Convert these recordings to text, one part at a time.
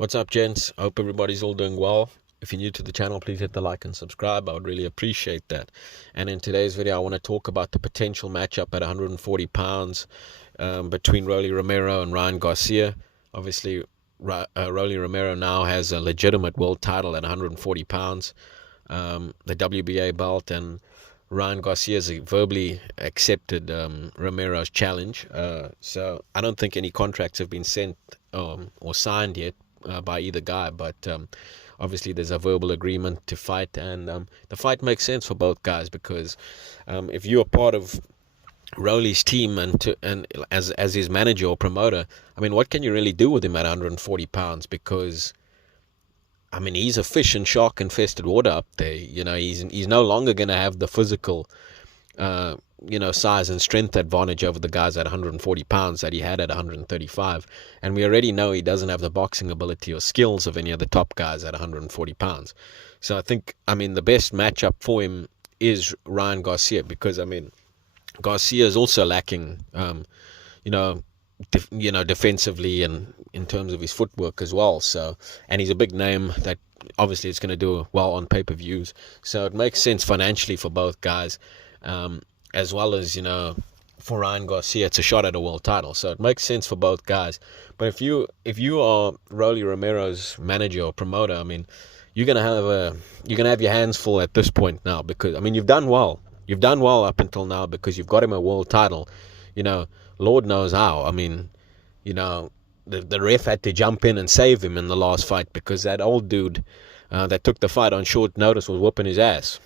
What's up, gents? I hope everybody's all doing well. If you're new to the channel, please hit the like and subscribe. I would really appreciate that. And in today's video, I want to talk about the potential matchup at 140 pounds between Rollie Romero and Ryan Garcia. Obviously, Rollie Romero now has a legitimate world title at 140 pounds, the WBA belt, and Ryan Garcia has verbally accepted Romero's challenge. So I don't think any contracts have been sent or signed yet by either guy, but obviously there's a verbal agreement to fight, and the fight makes sense for both guys because if you're part of Rollie's team and as his manager or promoter, I mean, what can you really do with him at 140 pounds? Because I mean, he's a fish and shark infested water up there. He's no longer going to have the physical size and strength advantage over the guys at 140 pounds that he had at 135. And we already know he doesn't have the boxing ability or skills of any of the top guys at 140 pounds. So I think, the best matchup for him is Ryan Garcia, because, Garcia is also lacking, defensively and in terms of his footwork as well. So, and he's a big name that obviously is going to do well on pay-per-views. So it makes sense financially for both guys. As well as, for Ryan Garcia, it's a shot at a world title. So it makes sense for both guys. But if you are Rollie Romero's manager or promoter, you're gonna have your hands full at this point now, because you've done well. You've done well up until now because you've got him a world title. Lord knows how. The ref had to jump in and save him in the last fight because that old dude that took the fight on short notice was whooping his ass.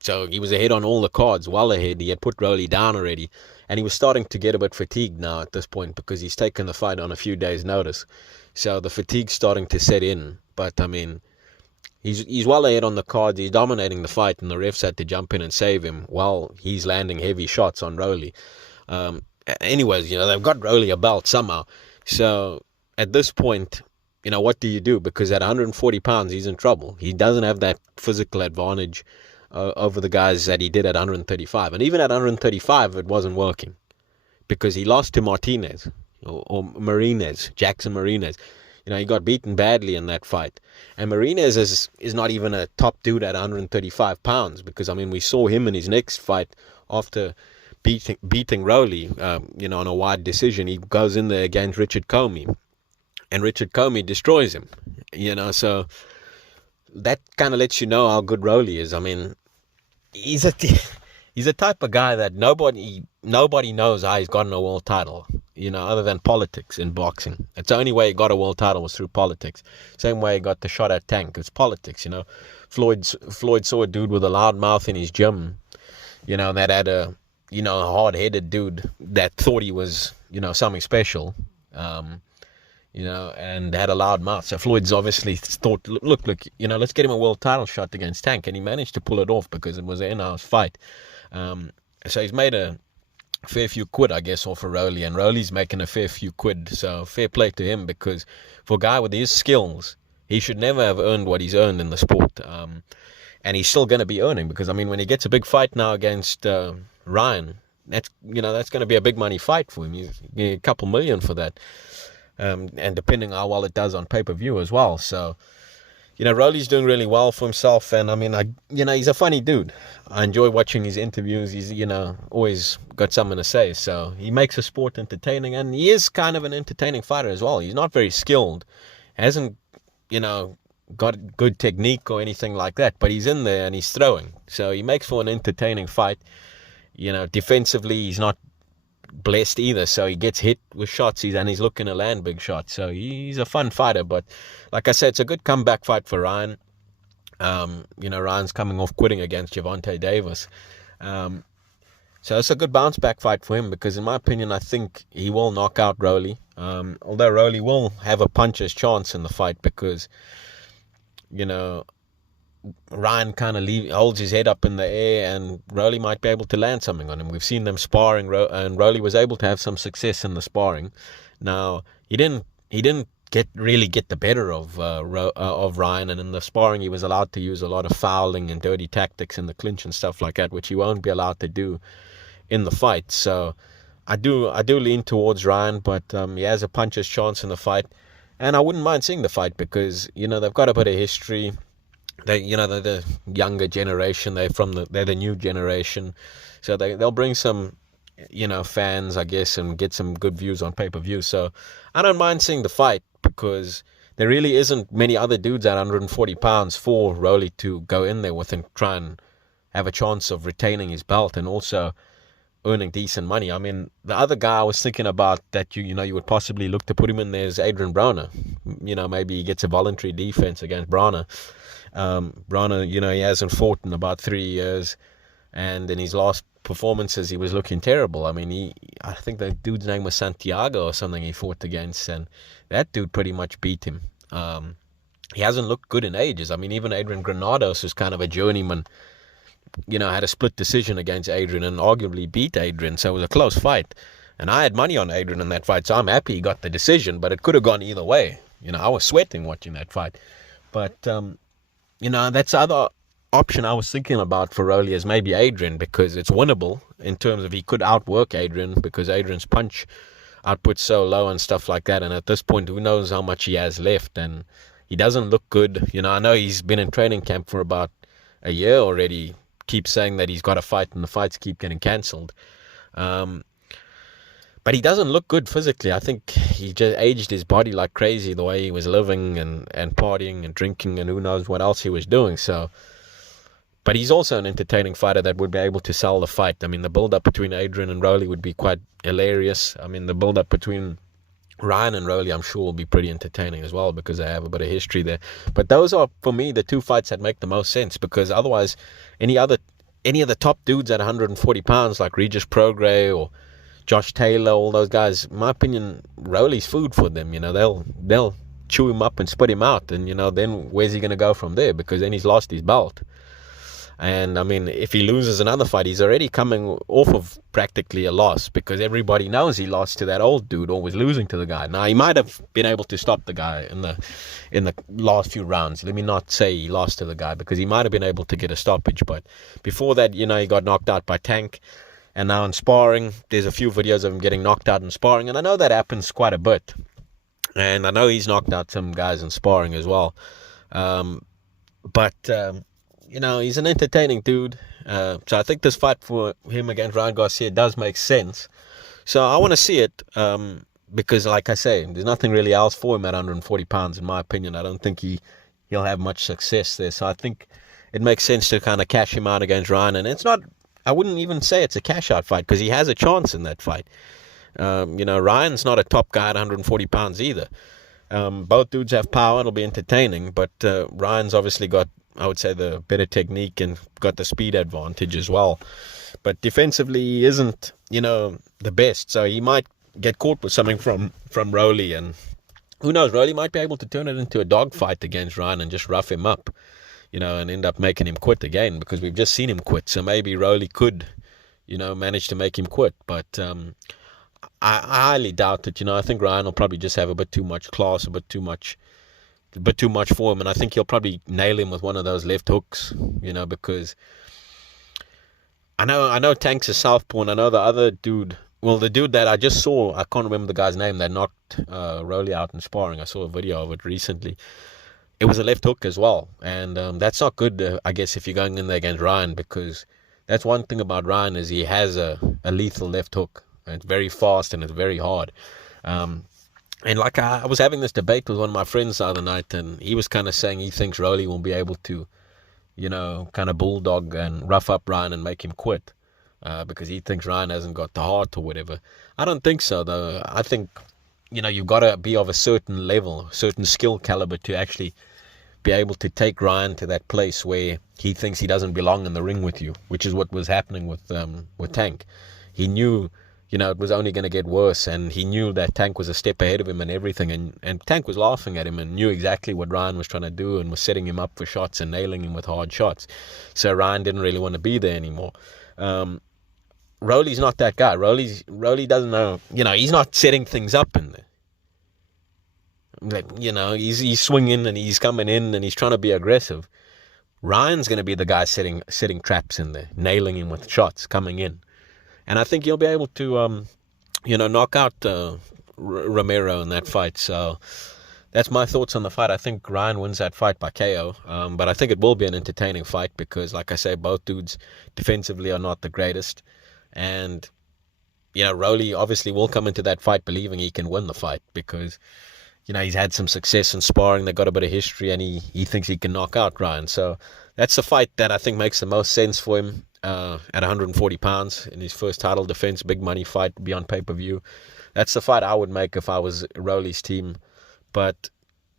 So he was ahead on all the cards, well ahead. He had put Rollie down already, and he was starting to get a bit fatigued now at this point because he's taken the fight on a few days' notice. So the fatigue's starting to set in. But he's well ahead on the cards. He's dominating the fight, and the refs had to jump in and save him while he's landing heavy shots on Rollie. Anyways, they've got Rollie a belt somehow. So at this point, what do you do? Because at 140 pounds, he's in trouble. He doesn't have that physical advantage over the guys that he did at 135. And even at 135, it wasn't working because he lost to Martinez or Marinez, Jackson Marinez. He got beaten badly in that fight. And Marinez is not even a top dude at 135 pounds because, we saw him in his next fight after beating Rollie, on a wide decision. He goes in there against Richard Comey. And Richard Comey destroys him, so that kind of lets you know how good Rollie is. He's a type of guy that nobody knows how he's gotten a world title, other than politics in boxing. It's the only way he got a world title was through politics. Same way he got the shot at Tank. It's politics, Floyd saw a dude with a loud mouth in his gym, that had a hard-headed dude that thought he was, something special. And had a loud mouth. So Floyd's obviously thought, look, let's get him a world title shot against Tank. And he managed to pull it off because it was an in-house fight. So he's made a fair few quid, I guess, off of Rollie. And Rollie's making a fair few quid. So fair play to him, because for a guy with his skills, he should never have earned what he's earned in the sport. And he's still going to be earning because, when he gets a big fight now against Ryan, that's going to be a big money fight for him. He's get a couple million for that. And depending on how well it does on pay-per-view as well. So, Rollie's doing really well for himself. And, he's a funny dude. I enjoy watching his interviews. He's, always got something to say. So he makes the sport entertaining. And he is kind of an entertaining fighter as well. He's not very skilled. Hasn't, got good technique or anything like that. But he's in there and he's throwing. So he makes for an entertaining fight. Defensively, he's not blessed either, so he gets hit with shots and he's looking to land big shots. So he's a fun fighter. But like I said, it's a good comeback fight for Ryan. Ryan's coming off quitting against Gervonta Davis. So it's a good bounce back fight for him because, in my opinion, I think he will knock out Rollie. Although Rollie will have a puncher's chance in the fight because, Ryan kind of holds his head up in the air, and Rollie might be able to land something on him. We've seen them sparring, and Rollie was able to have some success in the sparring. Now he didn't really get the better of Ryan, and in the sparring he was allowed to use a lot of fouling and dirty tactics in the clinch and stuff like that, which he won't be allowed to do in the fight. So I do lean towards Ryan, but he has a puncher's chance in the fight. And I wouldn't mind seeing the fight because, they've got a bit of history. They're the younger generation. They're the new generation. So they'll bring some, fans, I guess, and get some good views on pay-per-view. So I don't mind seeing the fight because there really isn't many other dudes at 140 pounds for Rollie to go in there with and try and have a chance of retaining his belt and also earning decent money. I mean, the other guy I was thinking about that you would possibly look to put him in there is Adrian Broner. Maybe he gets a voluntary defense against Broner. Broner, he hasn't fought in about 3 years, and in his last performances he was looking terrible. I mean, I think the dude's name was Santiago or something he fought against, and that dude pretty much beat him. He hasn't looked good in ages. I mean, even Adrian Granados, who's kind of a journeyman, had a split decision against Adrian and arguably beat Adrian, so it was a close fight. And I had money on Adrian in that fight, so I'm happy he got the decision, but it could have gone either way. I was sweating watching that fight. But, that's the other option I was thinking about for Rollie is maybe Adrian, because it's winnable in terms of he could outwork Adrian because Adrian's punch output's so low and stuff like that. And at this point, who knows how much he has left, and he doesn't look good. I know he's been in training camp for about a year already, keeps saying that he's got a fight and the fights keep getting cancelled. But he doesn't look good physically. I think he just aged his body like crazy, the way he was living and partying and drinking and who knows what else he was doing. So, but he's also an entertaining fighter that would be able to sell the fight. I mean, the build-up between Adrian and Rollie would be quite hilarious. I mean, the build-up between Ryan and Rollie, I'm sure, will be pretty entertaining as well because they have a bit of history there. But those are, for me, the two fights that make the most sense, because otherwise, any of the top dudes at 140 pounds like Regis Prograis or Josh Taylor, all those guys, in my opinion, Rollie's food for them. They'll chew him up and spit him out, and then where's he going to go from there? Because then he's lost his belt. And I mean, if he loses another fight, he's already coming off of practically a loss, because everybody knows he lost to that old dude, always losing to the guy. Now, he might have been able to stop the guy in the last few rounds. Let me not say he lost to the guy, because he might have been able to get a stoppage. But before that, he got knocked out by Tank. And now in sparring, there's a few videos of him getting knocked out in sparring. And I know that happens quite a bit. And I know he's knocked out some guys in sparring as well. He's an entertaining dude. So I think this fight for him against Ryan Garcia does make sense. So I want to see it because, like I say, there's nothing really else for him at 140 pounds, in my opinion. I don't think he'll have much success there. So I think it makes sense to kind of cash him out against Ryan. And it's not, I wouldn't even say it's a cash-out fight because he has a chance in that fight. Ryan's not a top guy at 140 pounds either. Both dudes have power. It'll be entertaining. But Ryan's obviously got, I would say, the better technique and got the speed advantage as well. But defensively, he isn't, the best. So he might get caught with something from Rollie. And who knows, Rollie might be able to turn it into a dogfight against Ryan and just rough him up, and end up making him quit again, because we've just seen him quit. So maybe Rollie could, manage to make him quit. But I highly doubt it. I think Ryan will probably just have a bit too much class, a bit too much for him, and I think he'll probably nail him with one of those left hooks, because I know Tank's a southpaw, and I know the other dude, well, the dude that I just saw, I can't remember the guy's name, that knocked Rollie out in sparring. I saw a video of it recently. It was a left hook as well, and that's not good, I guess, if you're going in there against Ryan, because that's one thing about Ryan is he has a lethal left hook, and it's very fast and it's very hard. And like I was having this debate with one of my friends the other night, and he was kind of saying he thinks Rollie will be able to, kind of bulldog and rough up Ryan and make him quit, because he thinks Ryan hasn't got the heart or whatever. I don't think so, though. I think, you've got to be of a certain level, certain skill caliber to actually be able to take Ryan to that place where he thinks he doesn't belong in the ring with you, which is what was happening with Tank. He knew, it was only going to get worse, and he knew that Tank was a step ahead of him and everything, and Tank was laughing at him and knew exactly what Ryan was trying to do and was setting him up for shots and nailing him with hard shots. So Ryan didn't really want to be there anymore. Rollie's not that guy. Rollie doesn't know, he's not setting things up in there. Like, he's swinging and he's coming in and he's trying to be aggressive. Ryan's going to be the guy setting traps in there, nailing him with shots coming in. And I think he'll be able to, knock out Romero in that fight. So that's my thoughts on the fight. I think Ryan wins that fight by KO, but I think it will be an entertaining fight because, like I say, both dudes defensively are not the greatest. And, Rollie obviously will come into that fight believing he can win the fight because, he's had some success in sparring. They got a bit of history, and he thinks he can knock out Ryan. So that's the fight that I think makes the most sense for him at 140 pounds in his first title defense, big money fight, be on pay-per-view. That's the fight I would make if I was Rollie's team. But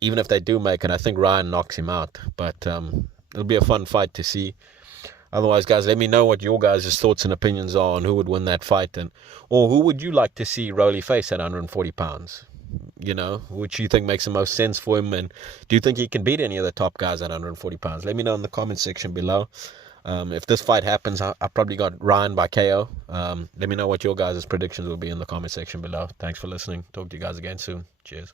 even if they do make it, I think Ryan knocks him out. But it'll be a fun fight to see. Otherwise, guys, let me know what your guys' thoughts and opinions are on who would win that fight, or who would you like to see Rollie face at 140 pounds? Which you think makes the most sense for him, and do you think he can beat any of the top guys at 140 pounds? Let me know in the comment section below. If this fight happens, I probably got Ryan by KO. Let me know what your guys' predictions will be in the comment section below. Thanks for listening. Talk to you guys again soon. Cheers.